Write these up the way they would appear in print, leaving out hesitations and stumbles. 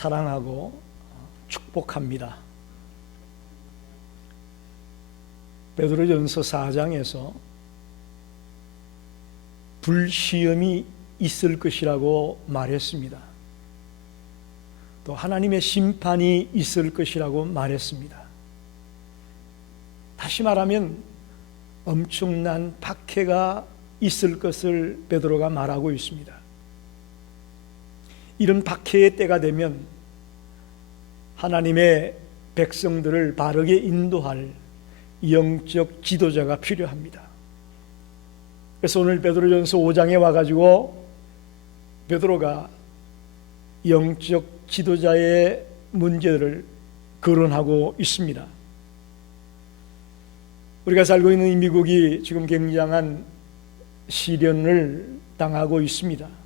사랑하고 축복합니다. 베드로전서 4장에서 불시험이 있을 것이라고 말했습니다. 또 하나님의 심판이 있을 것이라고 말했습니다. 다시 말하면 엄청난 박해가 있을 것을 베드로가 말하고 있습니다. 이런 박해의 때가 되면 하나님의 백성들을 바르게 인도할 영적 지도자가 필요합니다. 그래서 오늘 베드로전서 5장에 와가지고 베드로가 영적 지도자의 문제를 거론하고 있습니다. 우리가 살고 있는 이 미국이 지금 굉장한 시련을 당하고 있습니다.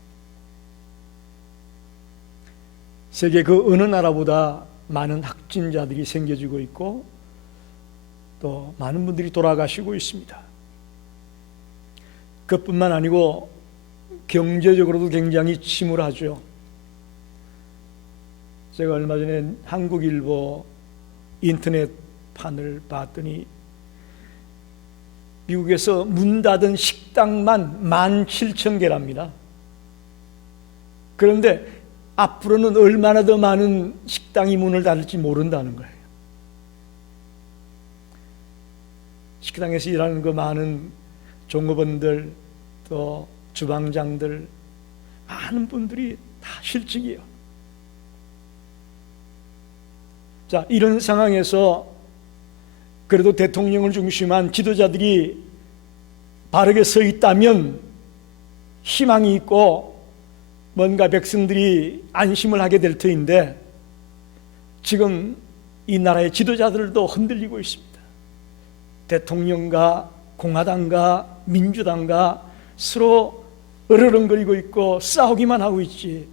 세계 그 어느 나라보다 많은 확진자들이 생겨지고 있고 또 많은 분들이 돌아가시고 있습니다. 그것뿐만 아니고 경제적으로도 굉장히 침울하죠. 제가 얼마 전에 한국일보 인터넷판을 봤더니 미국에서 문 닫은 식당만 17,000개랍니다. 그런데 앞으로는 얼마나 더 많은 식당이 문을 닫을지 모른다는 거예요. 식당에서 일하는 그 많은 종업원들, 또 주방장들, 많은 분들이 다 실직이에요. 자, 이런 상황에서 그래도 대통령을 중심한 지도자들이 바르게 서 있다면 희망이 있고 뭔가 백성들이 안심을 하게 될 터인데 지금 이 나라의 지도자들도 흔들리고 있습니다. 대통령과 공화당과 민주당과 서로 으르렁거리고 있고 싸우기만 하고 있지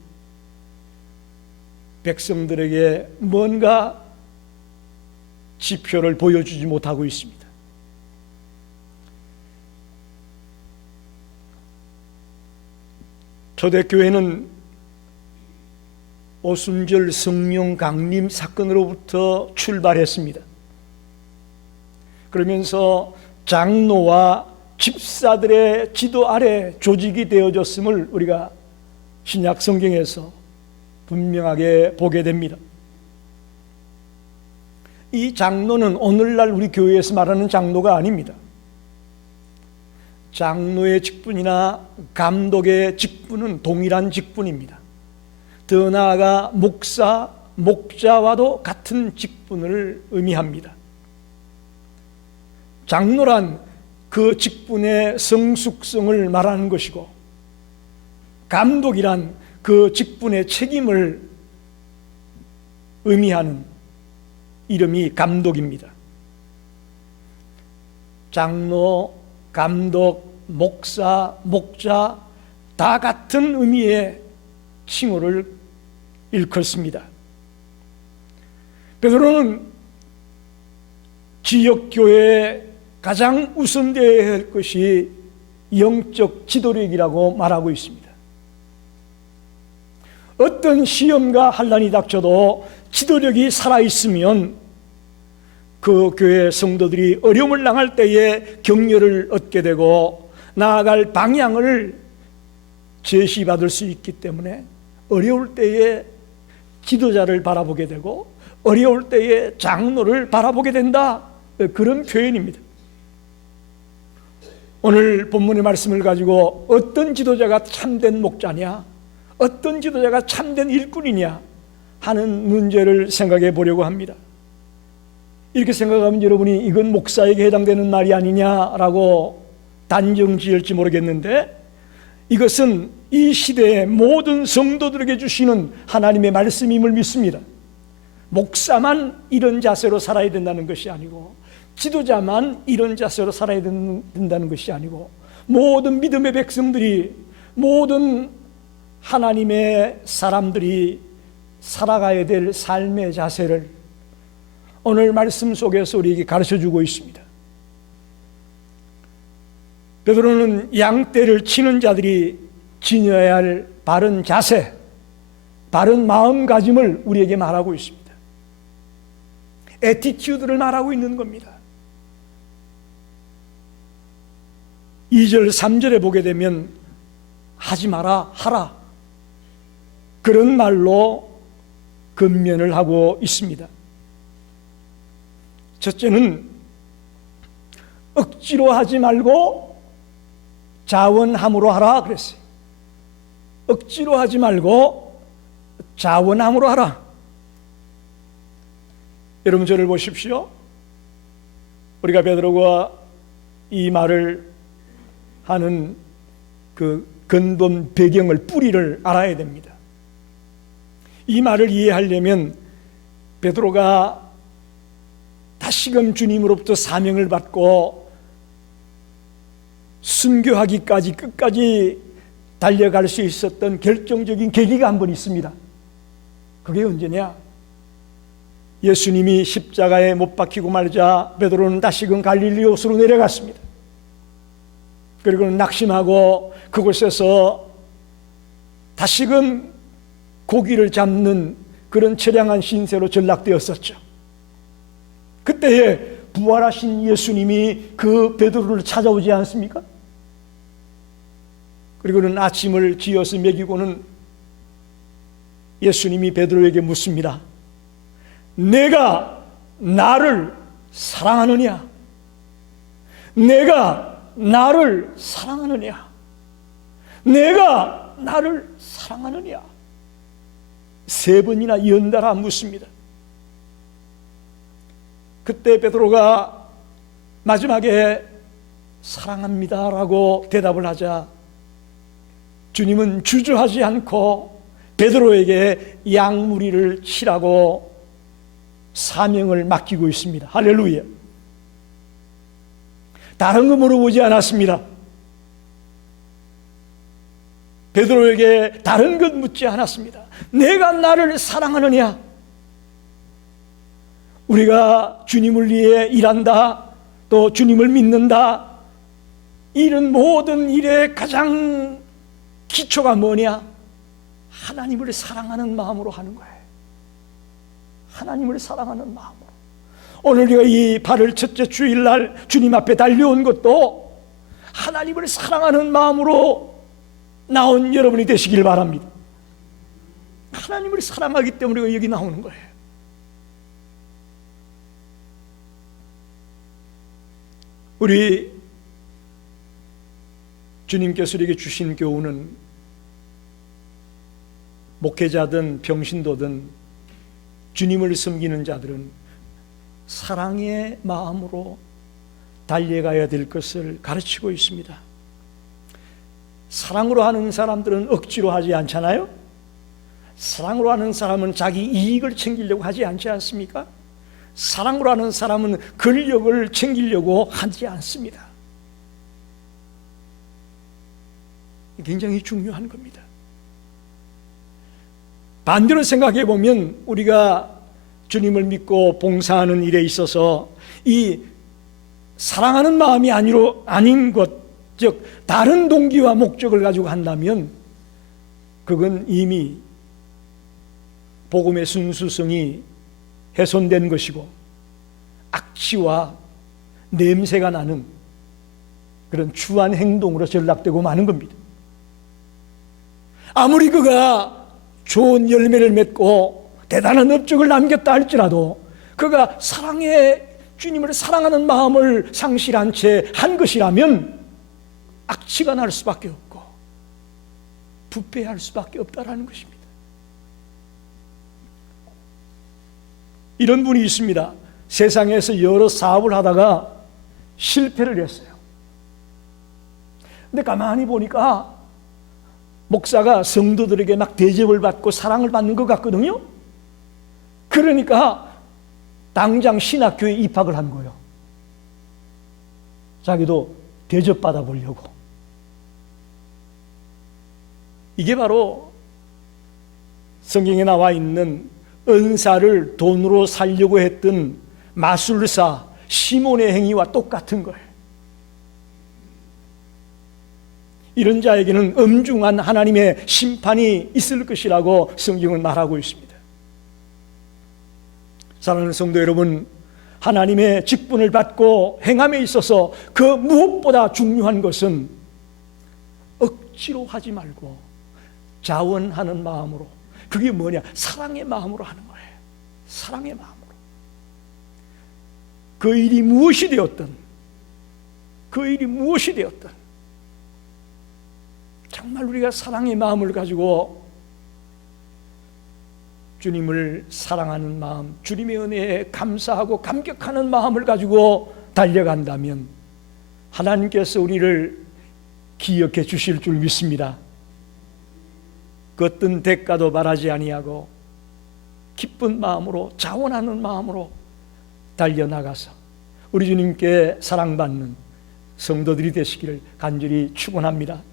백성들에게 뭔가 지표를 보여주지 못하고 있습니다. 초대교회는 오순절 성령 강림 사건으로부터 출발했습니다. 그러면서 장로와 집사들의 지도 아래 조직이 되어졌음을 우리가 신약 성경에서 분명하게 보게 됩니다. 이 장로는 오늘날 우리 교회에서 말하는 장로가 아닙니다. 장로의 직분이나 감독의 직분은 동일한 직분입니다. 더 나아가 목사, 목자와도 같은 직분을 의미합니다. 장로란 그 직분의 성숙성을 말하는 것이고 감독이란 그 직분의 책임을 의미하는 이름이 감독입니다. 장로, 감독, 목사, 목자 다 같은 의미의 칭호를 일컫습니다. 베드로는 지역교회에 가장 우선되어야 할 것이 영적 지도력이라고 말하고 있습니다. 어떤 시험과 환난이 닥쳐도 지도력이 살아있으면 그 교회 성도들이 어려움을 당할 때에 격려를 얻게 되고 나아갈 방향을 제시받을 수 있기 때문에 어려울 때에 지도자를 바라보게 되고 어려울 때에 장로를 바라보게 된다. 그런 표현입니다. 오늘 본문의 말씀을 가지고 어떤 지도자가 참된 목자냐, 어떤 지도자가 참된 일꾼이냐 하는 문제를 생각해 보려고 합니다. 이렇게 생각하면 여러분이 이건 목사에게 해당되는 말이 아니냐라고 단정 지을지 모르겠는데 이것은 이 시대의 모든 성도들에게 주시는 하나님의 말씀임을 믿습니다. 목사만 이런 자세로 살아야 된다는 것이 아니고 지도자만 이런 자세로 살아야 된다는 것이 아니고 모든 믿음의 백성들이 모든 하나님의 사람들이 살아가야 될 삶의 자세를 오늘 말씀 속에서 우리에게 가르쳐주고 있습니다. 베드로는 양떼를 치는 자들이 지녀야 할 바른 자세, 바른 마음가짐을 우리에게 말하고 있습니다. 애티튜드를 말하고 있는 겁니다. 2절 3절에 보게 되면 하지 마라, 하라, 그런 말로 권면을 하고 있습니다. 첫째는 억지로 하지 말고 자원함으로 하라 그랬어요. 억지로 하지 말고 자원함으로 하라. 여러분, 저를 보십시오. 우리가 베드로가 이 말을 하는 그 근본 배경을, 뿌리를 알아야 됩니다. 이 말을 이해하려면 베드로가 다시금 주님으로부터 사명을 받고 순교하기까지 끝까지 달려갈 수 있었던 결정적인 계기가 한 번 있습니다. 그게 언제냐? 예수님이 십자가에 못 박히고 말자 베드로는 다시금 갈릴리호수로 내려갔습니다. 그리고는 낙심하고 그곳에서 다시금 고기를 잡는 그런 처량한 신세로 전락되었었죠. 그때에 부활하신 예수님이 그 베드로를 찾아오지 않습니까? 그리고는 아침을 지어서 먹이고는 예수님이 베드로에게 묻습니다. 내가 나를 사랑하느냐? 내가 나를 사랑하느냐? 내가 나를 사랑하느냐? 3번이나 연달아 묻습니다. 그때 베드로가 마지막에 사랑합니다라고 대답을 하자 주님은 주저하지 않고 베드로에게 양무리를 치라고 사명을 맡기고 있습니다. 할렐루야. 다른 거 물어보지 않았습니다. 베드로에게 다른 것 묻지 않았습니다. 내가 나를 사랑하느냐? 우리가 주님을 위해 일한다, 또 주님을 믿는다, 이런 모든 일의 가장 기초가 뭐냐? 하나님을 사랑하는 마음으로 하는 거예요. 하나님을 사랑하는 마음으로. 오늘 우리가 이 8월 첫째 주일날 주님 앞에 달려온 것도 하나님을 사랑하는 마음으로 나온 여러분이 되시길 바랍니다. 하나님을 사랑하기 때문에 우리가 여기 나오는 거예요. 우리 주님께서 우리에게 주신 교훈은 목회자든 병신도든 주님을 섬기는 자들은 사랑의 마음으로 달려가야 될 것을 가르치고 있습니다. 사랑으로 하는 사람들은 억지로 하지 않잖아요. 사랑으로 하는 사람은 자기 이익을 챙기려고 하지 않지 않습니까? 사랑으로 하는 사람은 권력을 챙기려고 하지 않습니다. 굉장히 중요한 겁니다. 반대로 생각해 보면 우리가 주님을 믿고 봉사하는 일에 있어서 이 사랑하는 마음이 아닌 것, 즉 다른 동기와 목적을 가지고 한다면 그건 이미 복음의 순수성이 훼손된 것이고 악취와 냄새가 나는 그런 추한 행동으로 전락되고 마는 겁니다. 아무리 그가 좋은 열매를 맺고 대단한 업적을 남겼다 할지라도 그가 주님을 사랑하는 마음을 상실한 채 한 것이라면 악취가 날 수밖에 없고 부패할 수밖에 없다라는 것입니다. 이런 분이 있습니다. 세상에서 여러 사업을 하다가 실패를 했어요. 근데 가만히 보니까 목사가 성도들에게 막 대접을 받고 사랑을 받는 것 같거든요. 그러니까 당장 신학교에 입학을 한 거예요. 자기도 대접받아 보려고. 이게 바로 성경에 나와 있는 은사를 돈으로 살려고 했던 마술사 시몬의 행위와 똑같은 거예요. 이런 자에게는 엄중한 하나님의 심판이 있을 것이라고 성경은 말하고 있습니다. 사랑하는 성도 여러분, 하나님의 직분을 받고 행함에 있어서 그 무엇보다 중요한 것은 억지로 하지 말고 자원하는 마음으로, 그게 뭐냐? 사랑의 마음으로 하는 거예요. 사랑의 마음으로. 그 일이 무엇이 되었든, 정말 우리가 사랑의 마음을 가지고 주님을 사랑하는 마음, 주님의 은혜에 감사하고 감격하는 마음을 가지고 달려간다면 하나님께서 우리를 기억해 주실 줄 믿습니다. 그 어떤 대가도 바라지 아니하고 기쁜 마음으로, 자원하는 마음으로 달려나가서 우리 주님께 사랑받는 성도들이 되시기를 간절히 축원합니다.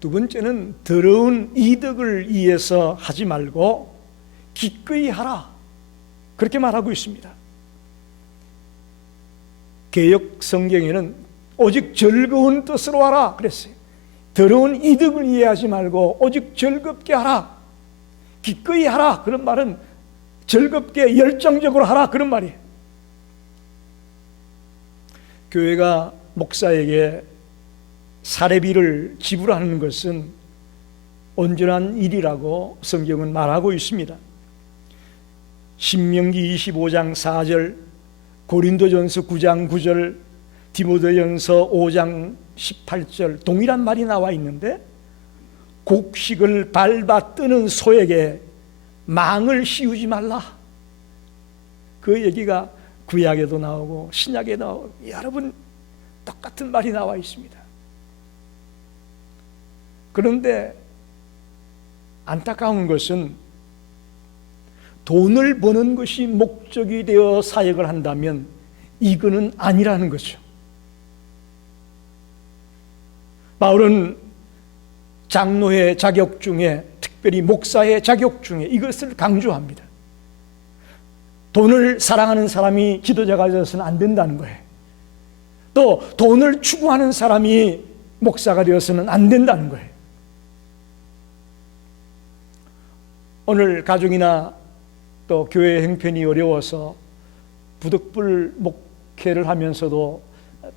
두 번째는 더러운 이득을 위해서 하지 말고 기꺼이 하라, 그렇게 말하고 있습니다. 개역 성경에는 오직 즐거운 뜻으로 하라 그랬어요. 더러운 이득을 위해 하지 말고 오직 즐겁게 하라, 기꺼이 하라, 그런 말은 즐겁게 열정적으로 하라, 그런 말이에요. 교회가 목사에게 사례비를 지불하는 것은 온전한 일이라고 성경은 말하고 있습니다. 신명기 25장 4절, 고린도전서 9장 9절, 디모데전서 5장 18절 동일한 말이 나와 있는데, 곡식을 밟아 뜨는 소에게 망을 씌우지 말라, 그 얘기가 구약에도 나오고 신약에 나오고 여러분 똑같은 말이 나와 있습니다. 그런데 안타까운 것은 돈을 버는 것이 목적이 되어 사역을 한다면 이거는 아니라는 거죠. 바울은 장로의 자격 중에, 특별히 목사의 자격 중에 이것을 강조합니다. 돈을 사랑하는 사람이 지도자가 되어서는 안 된다는 거예요. 또 돈을 추구하는 사람이 목사가 되어서는 안 된다는 거예요. 오늘 가정이나 또 교회 형편이 어려워서 부득불 목회를 하면서도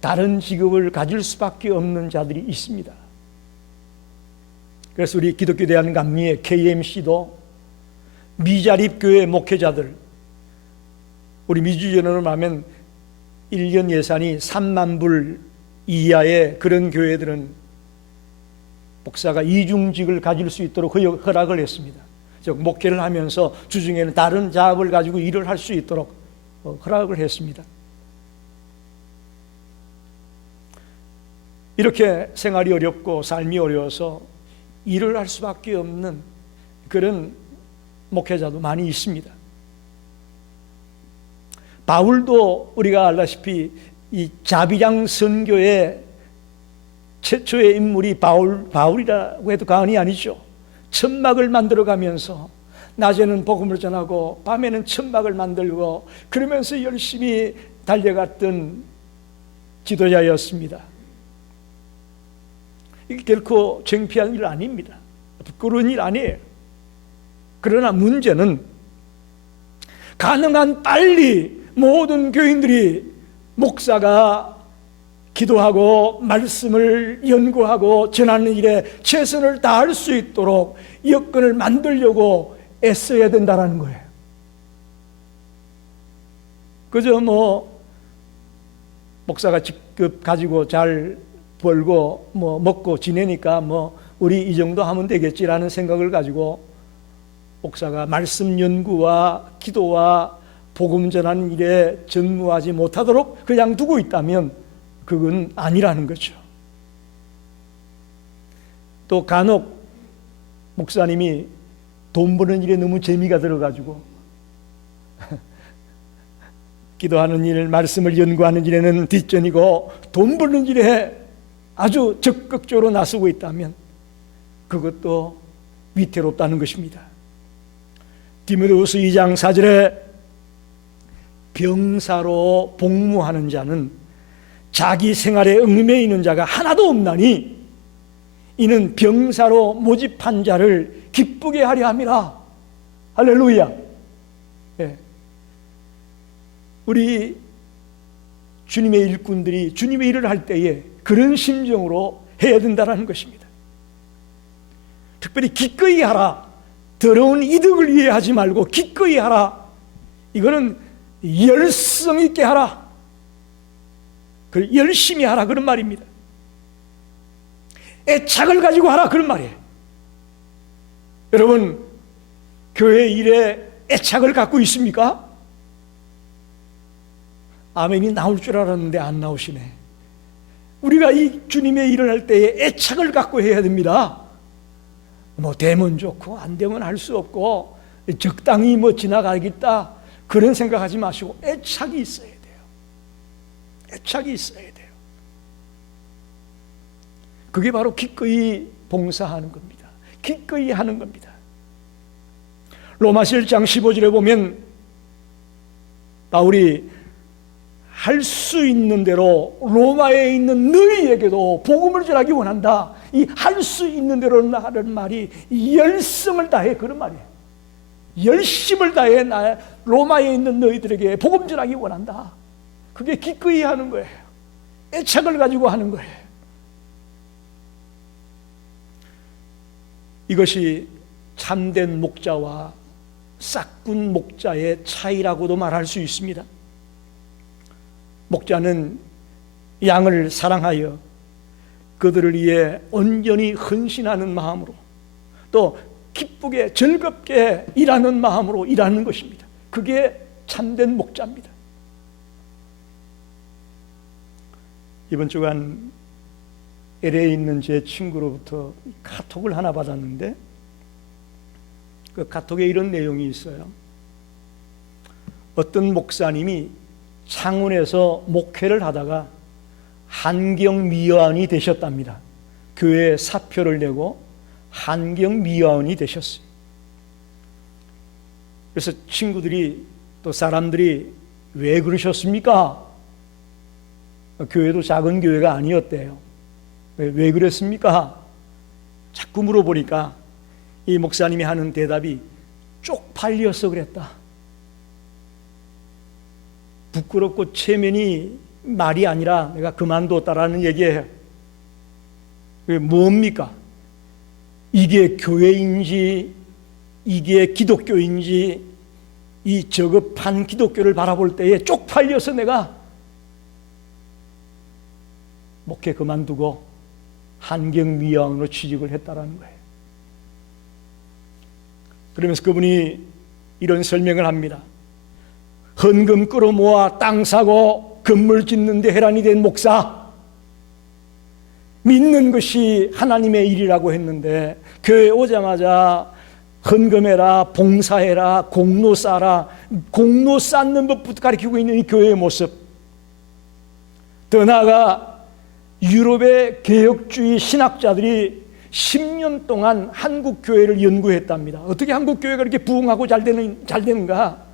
다른 직업을 가질 수밖에 없는 자들이 있습니다. 그래서 우리 기독교 대한감리의 KMC도 미자립 교회 목회자들, 우리 미주전으로 하면 1년 예산이 3만 불 이하의 그런 교회들은 목사가 이중직을 가질 수 있도록 허락을 했습니다. 즉 목회를 하면서 주중에는 다른 작업을 가지고 일을 할 수 있도록 허락을 했습니다. 이렇게 생활이 어렵고 삶이 어려워서 일을 할 수밖에 없는 그런 목회자도 많이 있습니다. 바울도 우리가 알다시피 이 자비랑 선교의 최초의 인물이 바울이라고 해도 과언이 아니죠. 천막을 만들어가면서 낮에는 복음을 전하고 밤에는 천막을 만들고 그러면서 열심히 달려갔던 지도자였습니다. 이게 결코 창피한 일 아닙니다. 부끄러운 일 아니에요. 그러나 문제는 가능한 빨리 모든 교인들이 목사가 기도하고 말씀을 연구하고 전하는 일에 최선을 다할 수 있도록 여건을 만들려고 애써야 된다는 거예요. 그저 목사가 직급 가지고 잘 벌고 먹고 지내니까 우리 이 정도 하면 되겠지라는 생각을 가지고 목사가 말씀 연구와 기도와 복음 전하는 일에 전무하지 못하도록 그냥 두고 있다면 그건 아니라는 거죠. 또 간혹 목사님이 돈 버는 일에 너무 재미가 들어가지고 기도하는 일, 말씀을 연구하는 일에는 뒷전이고 돈 버는 일에 아주 적극적으로 나서고 있다면 그것도 위태롭다는 것입니다. 디모데후서 2장 4절에 병사로 복무하는 자는 자기 생활에 얽매여 있는 자가 하나도 없나니 이는 병사로 모집한 자를 기쁘게 하려 함이라. 할렐루야. 예. 우리 주님의 일꾼들이 주님의 일을 할 때에 그런 심정으로 해야 된다는 것입니다. 특별히 기꺼이 하라. 더러운 이득을 위해 하지 말고 기꺼이 하라. 이거는 열성 있게 하라. 열심히 하라 그런 말입니다. 애착을 가지고 하라 그런 말이에요. 여러분, 교회 일에 애착을 갖고 있습니까? 아멘이 나올 줄 알았는데 안 나오시네. 우리가 이 주님의 일을 할 때에 애착을 갖고 해야 됩니다. 뭐 되면 좋고 안 되면 할 수 없고 적당히 뭐 지나가겠다 그런 생각하지 마시고 애착이 있어야 돼요. 애착이 있어야 돼요. 그게 바로 기꺼이 봉사하는 겁니다. 기꺼이 하는 겁니다. 로마서 1장 15절에 보면 바울이 할 수 있는 대로 로마에 있는 너희에게도 복음을 전하기 원한다. 이 할 수 있는 대로 하는 말이 열성을 다해 그런 말이에요. 열심을 다해 로마에 있는 너희들에게 복음 전하기 원한다. 그게 기꺼이 하는 거예요. 애착을 가지고 하는 거예요. 이것이 참된 목자와 싹군 목자의 차이라고도 말할 수 있습니다. 목자는 양을 사랑하여 그들을 위해 온전히 헌신하는 마음으로 또 기쁘게 즐겁게 일하는 마음으로 일하는 것입니다. 그게 참된 목자입니다. 이번 주간 LA에 있는 제 친구로부터 카톡을 하나 받았는데 그 카톡에 이런 내용이 있어요. 어떤 목사님이 창원에서 목회를 하다가 한경미화원이 되셨답니다. 교회에 사표를 내고 한경미화원이 되셨어요. 그래서 친구들이 또 사람들이 왜 그러셨습니까? 교회도 작은 교회가 아니었대요. 왜 그랬습니까? 자꾸 물어보니까 이 목사님이 하는 대답이 쪽팔려서 그랬다. 부끄럽고 체면이 말이 아니라 내가 그만뒀다라는 얘기예요. 그게 뭡니까? 이게 교회인지 이게 기독교인지 이 저급한 기독교를 바라볼 때에 쪽팔려서 내가 목회 그만두고 한경미화원으로 취직을 했다라는 거예요. 그러면서 그분이 이런 설명을 합니다. 헌금 끌어모아 땅 사고 건물 짓는 데 혈안이 된 목사, 믿는 것이 하나님의 일이라고 했는데 교회 오자마자 헌금해라, 봉사해라, 공로 쌓아라, 공로 쌓는 법부터 가르치고 있는 이 교회의 모습. 더 나아가 유럽의 개혁주의 신학자들이 10년 동안 한국 교회를 연구했답니다. 어떻게 한국 교회가 이렇게 부흥하고 잘 되는가?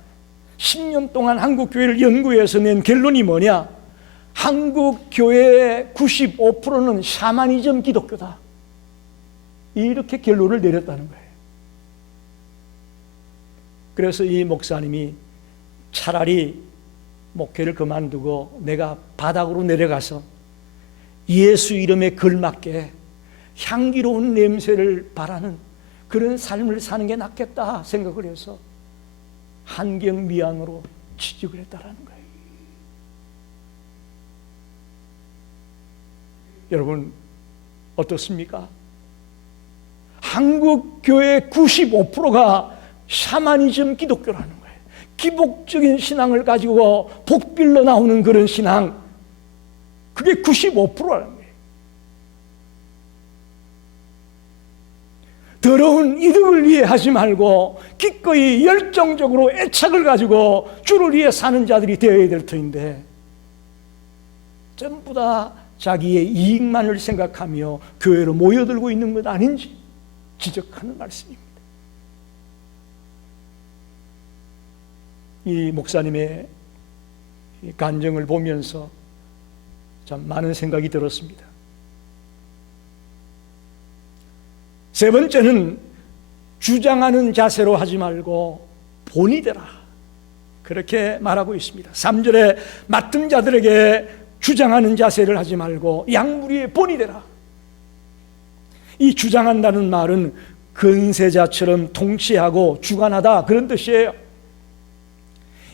10년 동안 한국 교회를 연구해서 낸 결론이 뭐냐? 한국 교회의 95%는 샤머니즘 기독교다. 이렇게 결론을 내렸다는 거예요. 그래서 이 목사님이 차라리 목회를 그만두고 내가 바닥으로 내려가서 예수 이름에 걸맞게 향기로운 냄새를 바라는 그런 삶을 사는 게 낫겠다 생각을 해서 한경미화원으로 취직을 했다라는 거예요. 여러분 어떻습니까? 한국 교회 95%가 샤머니즘 기독교라는 거예요. 기복적인 신앙을 가지고 복빌러 나오는 그런 신앙, 그게 95%라는 거예요. 더러운 이득을 위해 하지 말고 기꺼이 열정적으로 애착을 가지고 주를 위해 사는 자들이 되어야 될 터인데 전부 다 자기의 이익만을 생각하며 교회로 모여들고 있는 것 아닌지 지적하는 말씀입니다. 이 목사님의 간증을 보면서 참 많은 생각이 들었습니다. 세 번째는 주장하는 자세로 하지 말고 본이 되라, 그렇게 말하고 있습니다. 3절에 맡은 자들에게 주장하는 자세를 하지 말고 양무리의 본이 되라. 이 주장한다는 말은 근세자처럼 통치하고 주관하다, 그런 뜻이에요.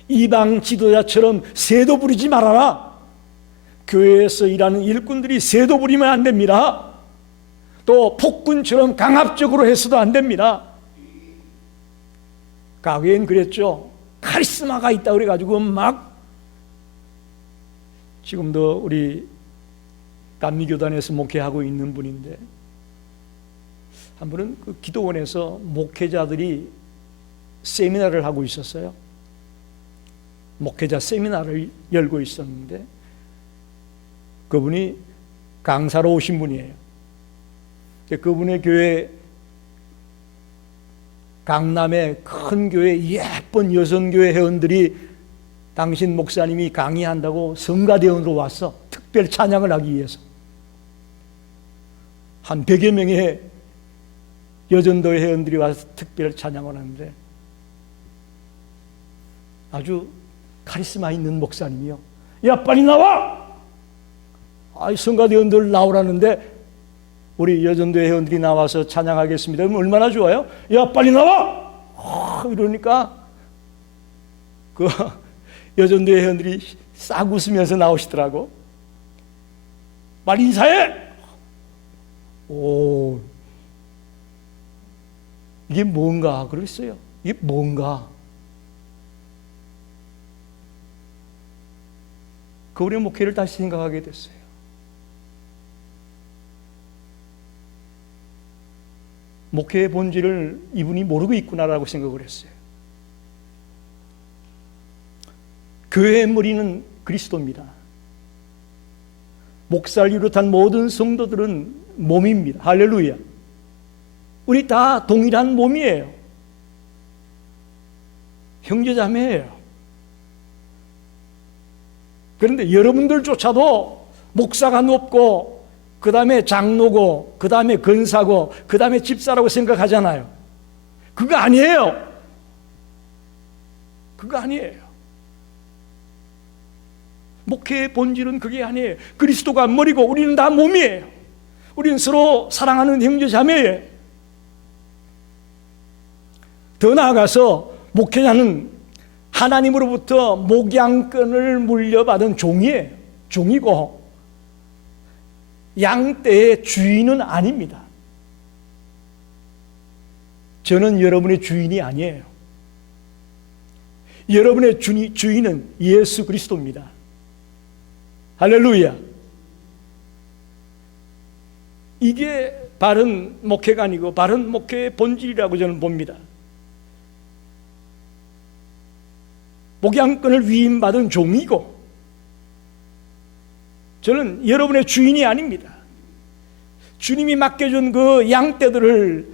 이방 지도자처럼 세도 부리지 말아라. 교회에서 일하는 일꾼들이 세도 부리면 안 됩니다. 또 폭군처럼 강압적으로 해서도 안 됩니다. 과거엔 그랬죠. 카리스마가 있다 그래가지고 막, 지금도 우리 감리교단에서 목회하고 있는 분인데, 한 분은 그 기도원에서 목회자들이 세미나를 하고 있었어요. 목회자 세미나를 열고 있었는데, 그분이 강사로 오신 분이에요. 그분의 교회, 강남의 큰 교회 예쁜 여성교회 회원들이 당신 목사님이 강의한다고 성가대원으로 와서 특별 찬양을 하기 위해서 한 100여 명의 여전도 회원들이 와서 특별 찬양을 하는데, 아주 카리스마 있는 목사님이요, 야 빨리 나와! 성가대원들 나오라는데 우리 여전도 회원들이 나와서 찬양하겠습니다. 그럼 얼마나 좋아요? 야 빨리 나와! 이러니까 그 여전도 회원들이 싹 웃으면서 나오시더라고. 빨리 인사해! 오, 이게 뭔가 그랬어요. 이게 뭔가. 그 우리 목회를 다시 생각하게 됐어요. 목회의 본질을 이분이 모르고 있구나라고 생각을 했어요. 교회의 머리는 그리스도입니다. 목사를 비롯한 모든 성도들은 몸입니다. 할렐루야. 우리 다 동일한 몸이에요. 형제자매예요. 그런데 여러분들조차도 목사가 높고, 그 다음에 장로고, 그 다음에 권사고, 그 다음에 집사라고 생각하잖아요. 그거 아니에요. 그거 아니에요. 목회의 본질은 그게 아니에요. 그리스도가 머리고 우리는 다 몸이에요. 우리는 서로 사랑하는 형제자매예요. 더 나아가서 목회자는 하나님으로부터 목양권을 물려받은 종이에요. 종이고 양떼의 주인은 아닙니다. 저는 여러분의 주인이 아니에요. 여러분의 주인은 예수 그리스도입니다. 할렐루야. 이게 바른 목회가 아니고 바른 목회의 본질이라고 저는 봅니다. 목양권을 위임받은 종이고, 저는 여러분의 주인이 아닙니다. 주님이 맡겨준 그 양떼들을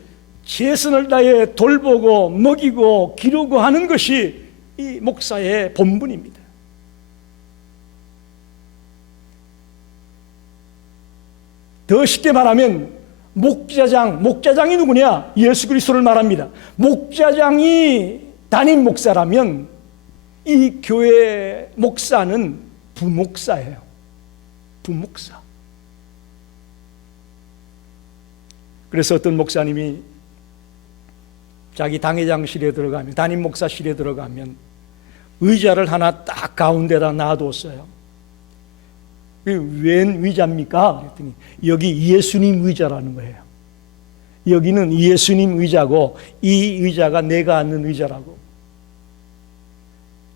최선을 다해 돌보고 먹이고 기르고 하는 것이 이 목사의 본분입니다. 더 쉽게 말하면 목자장이 누구냐? 예수 그리스도를 말합니다. 목자장이 담임 목사라면 이 교회 목사는 부목사예요. 부목사. 그래서 어떤 목사님이 자기 당회장실에 들어가면, 담임 목사실에 들어가면 의자를 하나 딱 가운데다 놔뒀어요. 웬 의자입니까? 그랬더니 여기 예수님 의자라는 거예요. 여기는 예수님 의자고 이 의자가 내가 앉는 의자라고.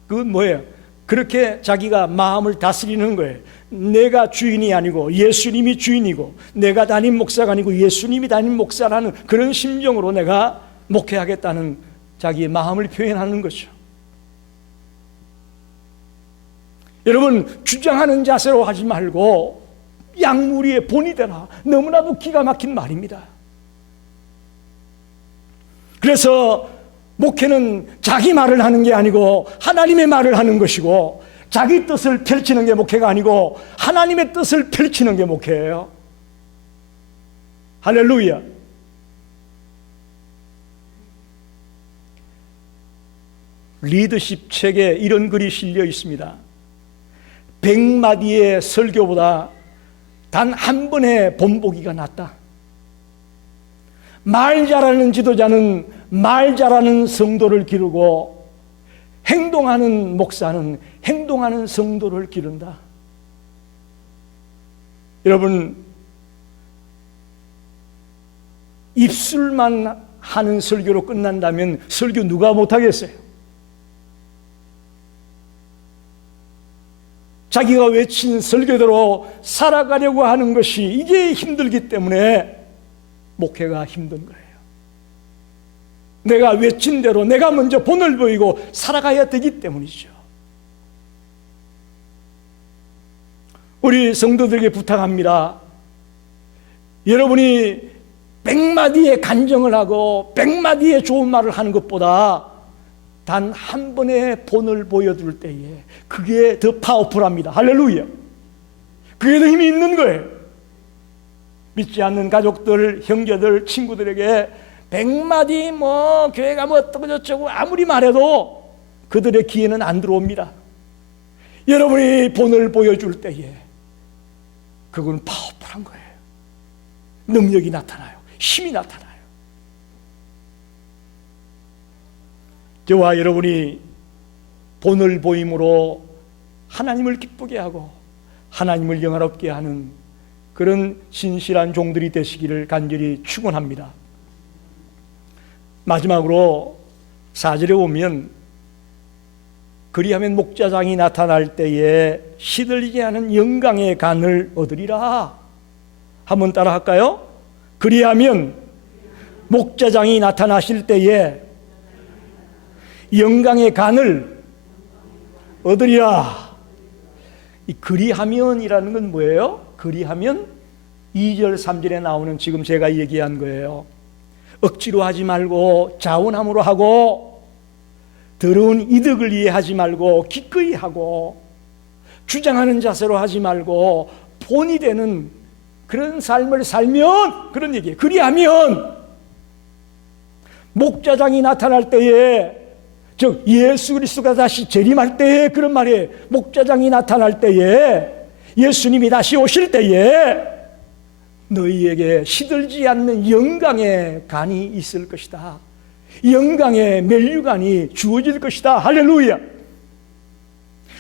그건 뭐예요? 그렇게 자기가 마음을 다스리는 거예요. 내가 주인이 아니고 예수님이 주인이고, 내가 담임 목사가 아니고 예수님이 담임 목사라는 그런 심정으로 내가 목회하겠다는 자기의 마음을 표현하는 거죠. 여러분, 주장하는 자세로 하지 말고 양무리의 본이 되라. 너무나도 기가 막힌 말입니다. 그래서 목회는 자기 말을 하는 게 아니고 하나님의 말을 하는 것이고, 자기 뜻을 펼치는 게 목회가 아니고 하나님의 뜻을 펼치는 게 목회예요. 할렐루야. 리더십 책에 이런 글이 실려 있습니다. 100마디의 설교보다 단 한 번의 본보기가 낫다. 말 잘하는 지도자는 말 잘하는 성도를 기르고 행동하는 목사는 행동하는 성도를 기른다. 여러분, 입술만 하는 설교로 끝난다면 설교 누가 못하겠어요? 자기가 외친 설교대로 살아가려고 하는 것이 이게 힘들기 때문에 목회가 힘든 거예요. 내가 외친 대로 내가 먼저 본을 보이고 살아가야 되기 때문이죠. 우리 성도들에게 부탁합니다. 여러분이 100마디의 간증을 하고 100마디의 좋은 말을 하는 것보다 단 한 번의 본을 보여줄 때에 그게 더 파워풀합니다. 할렐루야. 그게 더 힘이 있는 거예요. 믿지 않는 가족들, 형제들, 친구들에게 100마디 교회가 어쩌고 저쩌고 아무리 말해도 그들의 귀에는 안 들어옵니다. 여러분이 본을 보여줄 때에 그건 파워풀한 거예요. 능력이 나타나요. 힘이 나타나요. 저와 여러분이 본을 보임으로 하나님을 기쁘게 하고 하나님을 영화롭게 하는 그런 신실한 종들이 되시기를 간절히 축원합니다. 마지막으로 4절에 보면 그리하면 목자장이 나타날 때에 시들지 않은 영광의 간을 얻으리라. 한번 따라 할까요? 그리하면 목자장이 나타나실 때에 영광의 간을 얻으리라. 이 그리하면이라는 건 뭐예요? 그리하면 2절 3절에 나오는 지금 제가 얘기한 거예요. 억지로 하지 말고 자원함으로 하고 더러운 이득을 이해하지 말고 기꺼이 하고 주장하는 자세로 하지 말고 본이 되는 그런 삶을 살면, 그런 얘기예요. 그리하면 목자장이 나타날 때에, 즉 예수 그리스도가 다시 재림할 때에, 그런 말이에요. 목자장이 나타날 때에, 예수님이 다시 오실 때에 너희에게 시들지 않는 영광의 간이 있을 것이다. 영광의 면류관이 주어질 것이다. 할렐루야.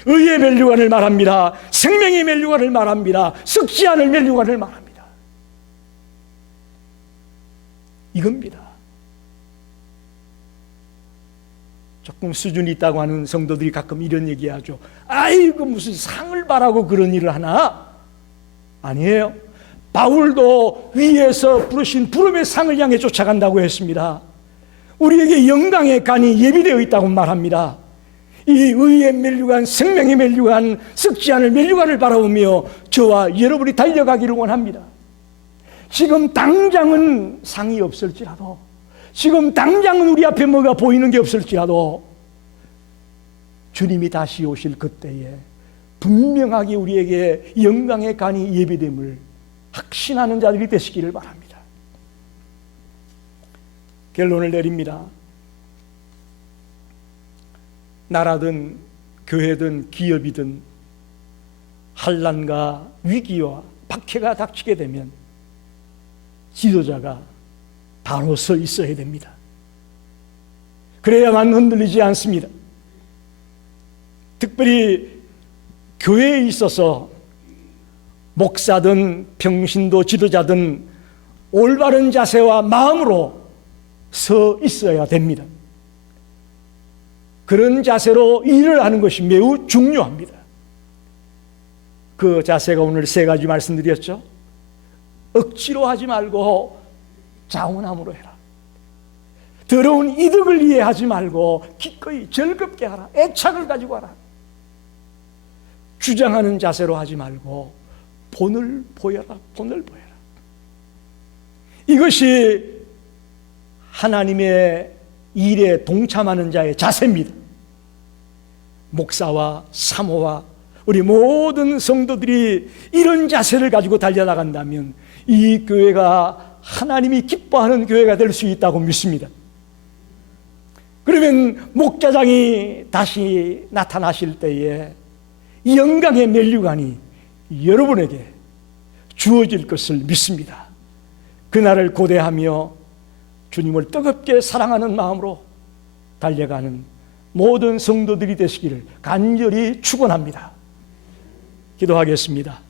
의의 면류관을 말합니다. 생명의 면류관을 말합니다. 썩지 않을 면류관을 말합니다. 이겁니다. 조금 수준이 있다고 하는 성도들이 가끔 이런 얘기하죠. 아이고 무슨 상을 바라고 그런 일을 하나? 아니에요. 바울도 위에서 부르신 부름의 상을 향해 쫓아간다고 했습니다. 우리에게 영광의 간이 예비되어 있다고 말합니다. 이 의의 면류관, 생명의 면류관, 썩지 않을 면류관을 바라보며 저와 여러분이 달려가기를 원합니다. 지금 당장은 상이 없을지라도, 지금 당장은 우리 앞에 뭐가 보이는 게 없을지라도 주님이 다시 오실 그때에 분명하게 우리에게 영광의 간이 예비됨을 확신하는 자들이 되시기를 바랍니다. 결론을 내립니다. 나라든 교회든 기업이든 환난과 위기와 박해가 닥치게 되면 지도자가 바로 서 있어야 됩니다. 그래야만 흔들리지 않습니다. 특별히 교회에 있어서 목사든 평신도 지도자든 올바른 자세와 마음으로 서 있어야 됩니다. 그런 자세로 일을 하는 것이 매우 중요합니다. 그 자세가 오늘 3가지 말씀드렸죠. 억지로 하지 말고 자원함으로 해라. 더러운 이득을 이해하지 말고 기꺼이 즐겁게 하라. 애착을 가지고 하라. 주장하는 자세로 하지 말고 본을 보여라. 본을 보여라. 이것이 하나님의 일에 동참하는 자의 자세입니다. 목사와 사모와 우리 모든 성도들이 이런 자세를 가지고 달려나간다면 이 교회가 하나님이 기뻐하는 교회가 될 수 있다고 믿습니다. 그러면 목자장이 다시 나타나실 때에 이 영광의 면류관이 여러분에게 주어질 것을 믿습니다. 그날을 고대하며 주님을 뜨겁게 사랑하는 마음으로 달려가는 모든 성도들이 되시기를 간절히 축원합니다. 기도하겠습니다.